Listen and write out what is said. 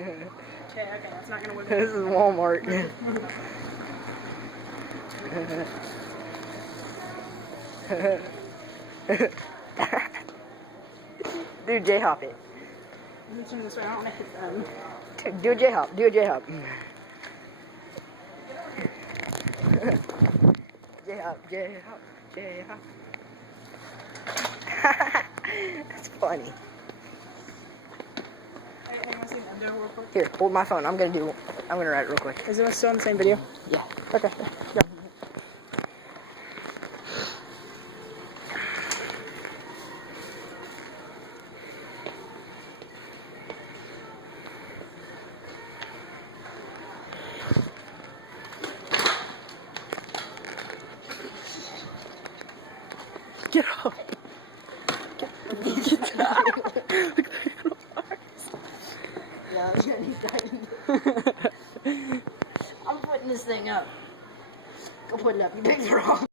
Okay, that's not gonna work. This is Walmart. Dude, J-hop it. I'm gonna turn this way. I don't want to hit them. Dude, do a J-hop. Do a J-hop. J-hop, J-hop, J-hop. That's funny. Hey, you want to see an endo real quick? Here, hold my phone. I'm gonna write it real quick. Is it still in the same video? Yeah. Okay. Go. Get up. Get down. Look at the handlebars. Yeah, I'm gonna need that. I'm putting this thing up. Go put it up. You picked it wrong.